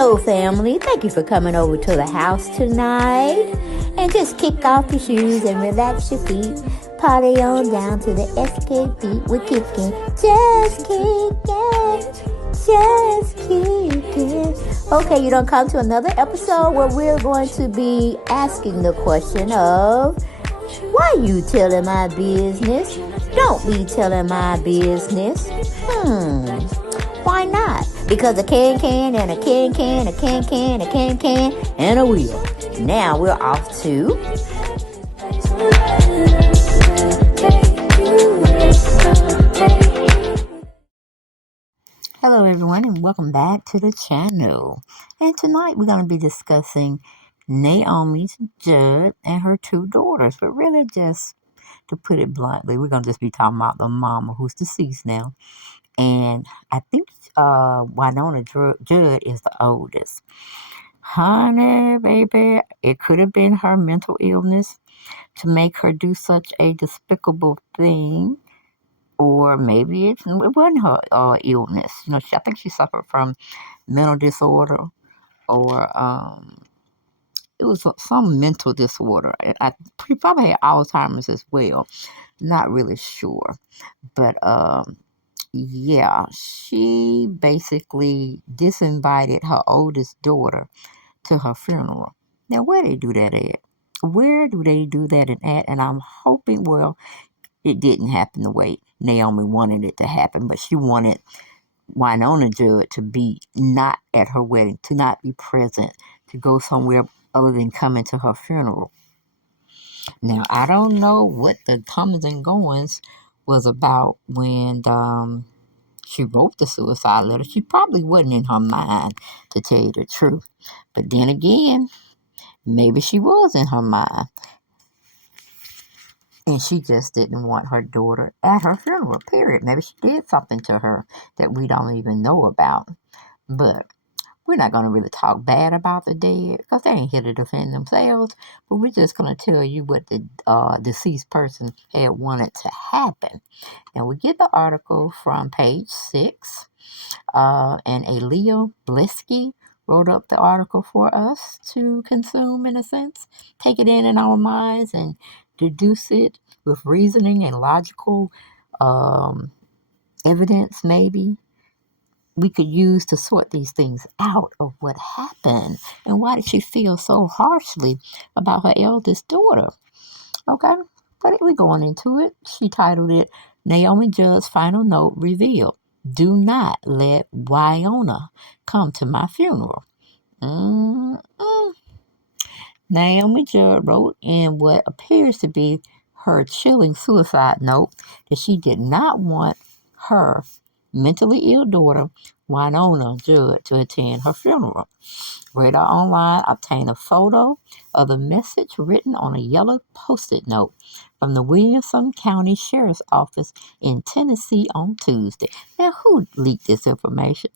Hello, family. Thank you for coming over to the house tonight. And just kick off your shoes and relax your feet. Party on down to the SK beat. We're kicking, just kicking, just kicking. Okay, you don't come to another episode where we're going to be asking the question of, why you telling my business? Don't be telling my business. Why not? Because a can and a can, a can, and a wheel. Now we're off to... Hello everyone, and welcome back to the channel. And tonight we're going to be discussing WyonnaJudd and her two daughters. But really, just to put it bluntly, we're going to just be talking about the mama who's deceased now. And I think WyonnaJudd is the oldest. Honey, baby, it could have been her mental illness to make her do such a despicable thing. Or maybe it wasn't her illness. You know, I think she suffered from mental disorder, or it was some mental disorder. She probably had Alzheimer's as well. Not really sure. But yeah, she basically disinvited her oldest daughter to her funeral. Now, where do they do that at? Where do they do that at? And I'm hoping, well, it didn't happen the way Naomi wanted it to happen, but she wanted WyonnaJudd to be not at her wedding, to not be present, to go somewhere other than coming to her funeral. Now, I don't know what the comings and goings was about when she wrote the suicide letter. She probably wasn't in her mind, to tell you the truth. But then again, maybe she was in her mind. And she just didn't want her daughter at her funeral, period. Maybe she did something to her that we don't even know about. But we're not going to really talk bad about the dead because they ain't here to defend themselves. But we're just going to tell you what the deceased person had wanted to happen. And we get the article from page 6. And Aaliyah Blisky wrote up the article for us to consume, in a sense, take it in our minds and deduce it with reasoning and logical evidence, maybe we could use to sort these things out of what happened and why did she feel so harshly about her eldest daughter. Okay, but we're going into it. She titled it WyonnaJudd's Final Note Revealed. Do not let Wyonna come to my funeral. WyonnaJudd wrote in what appears to be her chilling suicide note that she did not want her mentally ill daughter, WyonnaJudd, to attend her funeral. Radar Online obtained a photo of the message written on a yellow Post-it note from the Williamson County Sheriff's Office in Tennessee on Tuesday. Now, who leaked this information?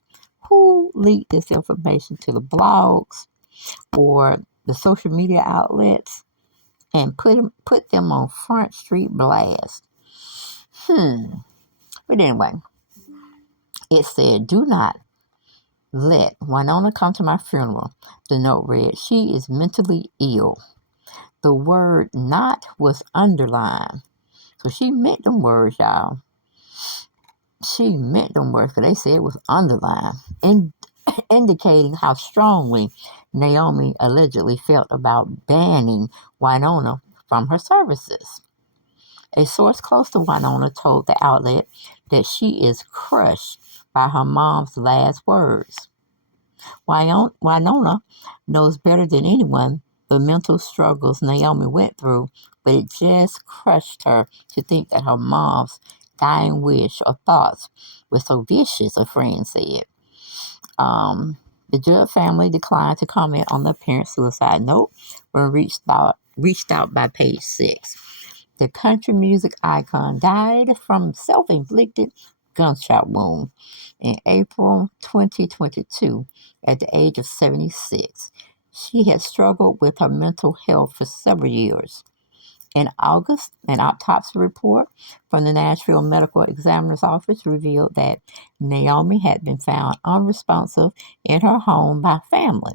Who leaked this information to the blogs or the social media outlets and put them on Front Street blast? But anyway, it said, do not let Wyonna come to my funeral. The note read, she is mentally ill. The word not was underlined. So she meant them words, y'all. She meant them words, but they said it was underlined, indicating how strongly Naomi allegedly felt about banning Wyonna from her services. A source close to Wyonna told the outlet that she is crushed by her mom's last words. Wyonna knows better than anyone the mental struggles Naomi went through, but it just crushed her to think that her mom's dying wish or thoughts were so vicious, a friend said. The Judd family declined to comment on the apparent suicide note when reached out by page 6. The country music icon died from self-inflicted gunshot wound in April 2022 at the age of 76. She had struggled with her mental health for several years. In August, an autopsy report from the Nashville Medical Examiner's Office revealed that Naomi had been found unresponsive in her home by family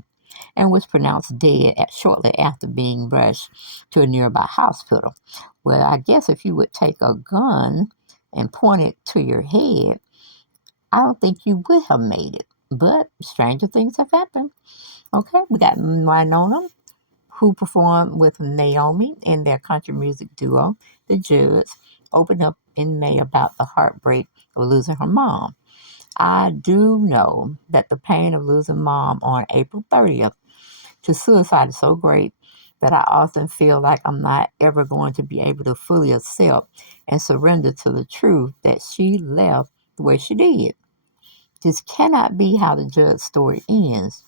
and was pronounced dead shortly after being rushed to a nearby hospital. Well, I guess if you would take a gun and point it to your head, I don't think you would have made it. But stranger things have happened. Okay, we got Winona, who performed with Naomi in their country music duo, the Judds, opened up in May about the heartbreak of losing her mom. I do know that the pain of losing mom on April 30th to suicide is so great that I often feel like I'm not ever going to be able to fully accept and surrender to the truth that she left the way she did. This cannot be how the Judd story ends,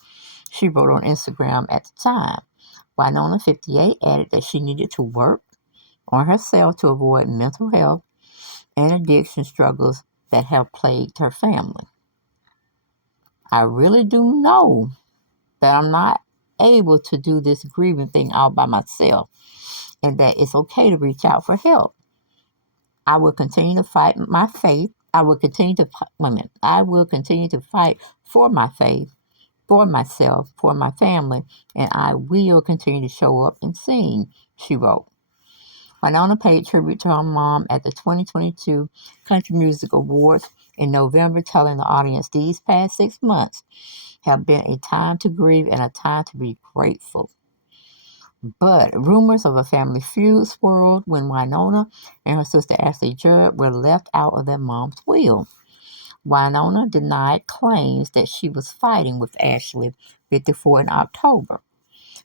she wrote on Instagram at the time. Winona, 58, added that she needed to work on herself to avoid mental health and addiction struggles that have plagued her family. I really do know that I'm not able to do this grieving thing all by myself and that it's okay to reach out for help. I will continue to fight my faith. I will continue to I will continue to fight for my faith, for myself, for my family, and I will continue to show up and sing, she wrote. Winona paid tribute to her mom at the 2022 Country Music Awards in November, telling the audience these past 6 months have been a time to grieve and a time to be grateful. But rumors of a family feud swirled when Winona and her sister Ashley Judd were left out of their mom's will. Winona denied claims that she was fighting with Ashley, 54, in October.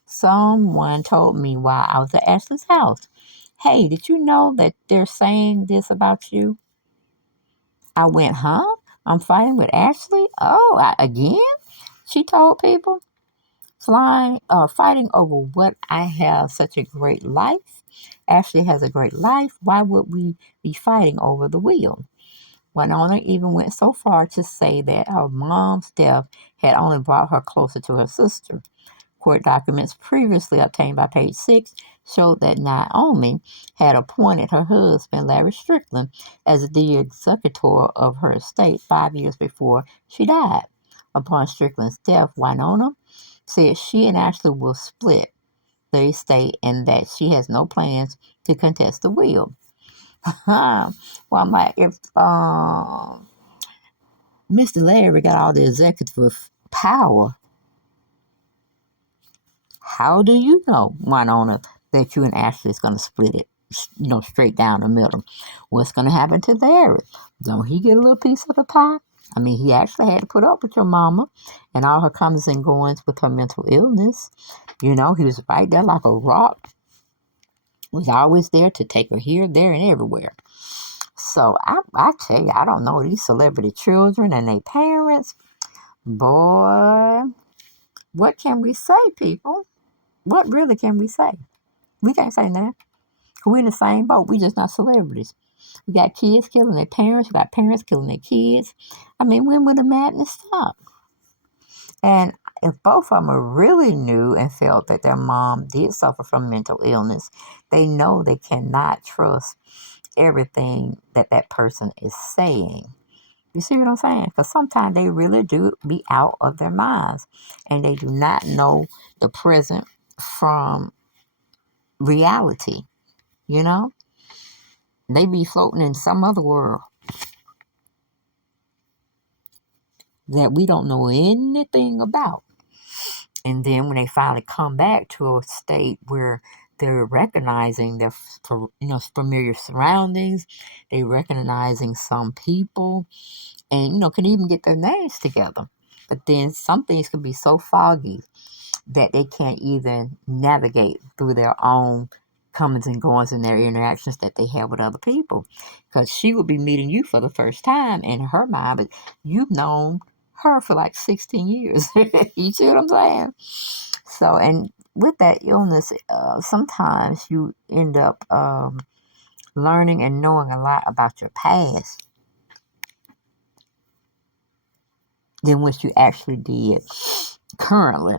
Someone told me while I was at Ashley's house, "Hey, did you know that they're saying this about you?" I went, "Huh? I'm fighting with Ashley? Oh, again?" She told people. Fighting over what I have such a great life. Ashley has a great life. Why would we be fighting over the wheel? Winona even went so far to say that her mom's death had only brought her closer to her sister. Court documents previously obtained by Page Six showed that Naomi had appointed her husband, Larry Strickland, as the executor of her estate 5 years before she died. Upon Strickland's death, Winona said she and Ashley will split the estate and that she has no plans to contest the will. Well, I'm like, if Mr. Larry got all the executive power, how do you know, Winona, that you and Ashley is going to split it, straight down the middle? What's going to happen to Larry? Don't he get a little piece of the pie? I mean, he actually had to put up with your mama and all her comings and goings with her mental illness. He was right there like a rock. Was always there to take her here, there, and everywhere. So I tell you, I don't know, these celebrity children and their parents. Boy, what can we say, people? What really can we say? We can't say nothing. We're in the same boat. We just not celebrities. We got kids killing their parents. We got parents killing their kids. I mean, when will the madness stop? And if both of them really knew and felt that their mom did suffer from mental illness, they know they cannot trust everything that that person is saying. You see what I'm saying? Because sometimes they really do be out of their minds and they do not know the present from reality. You know? They be floating in some other world that we don't know anything about. And then when they finally come back to a state where they're recognizing their familiar surroundings, they recognizing some people, and can even get their names together. But then some things can be so foggy that they can't even navigate through their own comings and goings and their interactions that they have with other people. Because she would be meeting you for the first time in her mind, but you've known her for like 16 years. You see what I'm saying? So, and with that illness, sometimes you end up learning and knowing a lot about your past than what you actually did currently.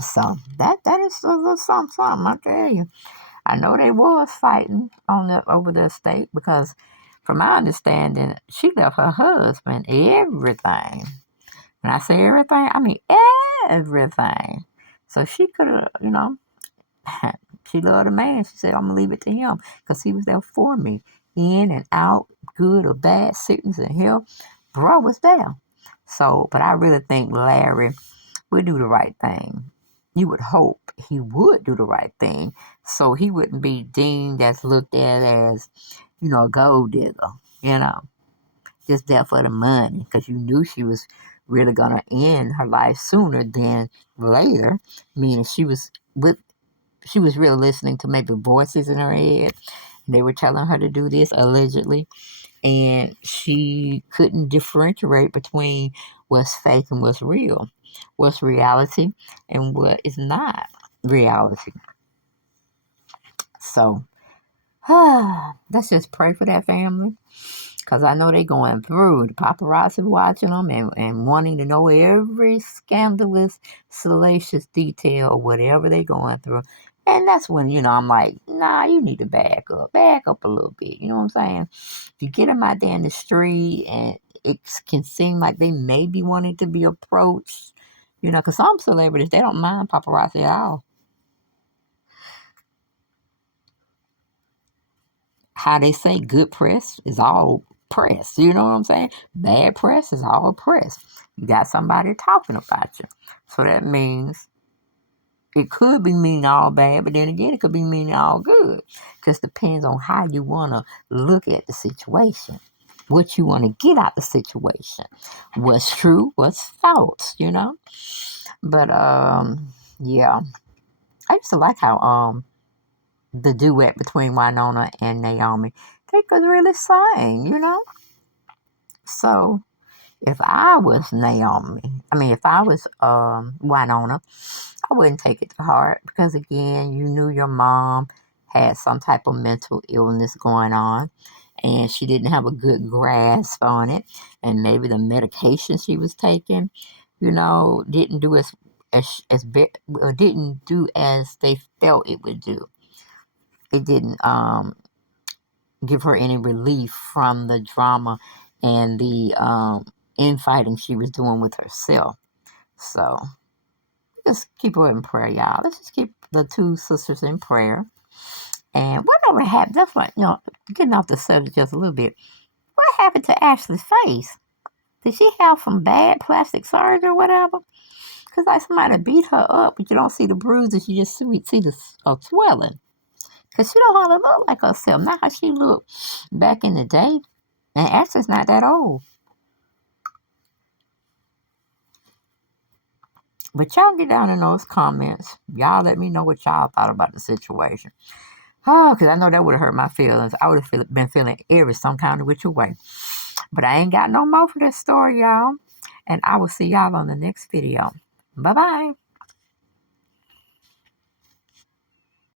So that is a little something, I tell you. I know they was fighting over the estate because, from my understanding, she left her husband everything. When I say everything, I mean everything. So she could have, she loved a man. She said, I'm going to leave it to him because he was there for me. In and out, good or bad, sickness and health. Bro was there. So, but I really think Larry would do the right thing. You would hope he would do the right thing so he wouldn't be deemed as looked at as, a gold digger, you know, just there for the money because you knew she was really going to end her life sooner than later, meaning she was really listening to maybe voices in her head. They were telling her to do this allegedly, and she couldn't differentiate between what's fake and what's real, what's reality and what is not reality. So let's just pray for that family. Because I know they're going through. The paparazzi watching them and wanting to know every scandalous, salacious detail of whatever they're going through. And that's when, I'm like, nah, you need to back up a little bit. You know what I'm saying? If you get them out there in the street and it can seem like they may be wanting to be approached, because some celebrities, they don't mind paparazzi at all. How they say good press is all press. You know what I'm saying? Bad press is all press. You got somebody talking about you. So that means it could be meaning all bad, but then again, it could be meaning all good. Just depends on how you want to look at the situation, what you want to get out the situation, what's true, what's false, But, yeah. I used to like how, the duet between Winona and Naomi, they could really sing, So, if I was if I was Winona, I wouldn't take it to heart because, again, you knew your mom had some type of mental illness going on and she didn't have a good grasp on it. And maybe the medication she was taking, didn't do didn't do as they felt it would do. It didn't give her any relief from the drama and the infighting she was doing with herself. So just keep her in prayer, y'all. Let's just keep the two sisters in prayer. And whatever happened, that's what, getting off the subject just a little bit. What happened to Ashley's face? Did she have some bad plastic surgery or whatever? Because like somebody beat her up, but you don't see the bruises, you just see the swelling. Because she don't hardly look like herself. Not how she looked back in the day. And Ashley's not that old. But y'all get down in those comments. Y'all let me know what y'all thought about the situation. Oh, because I know that would have hurt my feelings. I would have been feeling some kind of which way. But I ain't got no more for this story, y'all. And I will see y'all on the next video. Bye-bye.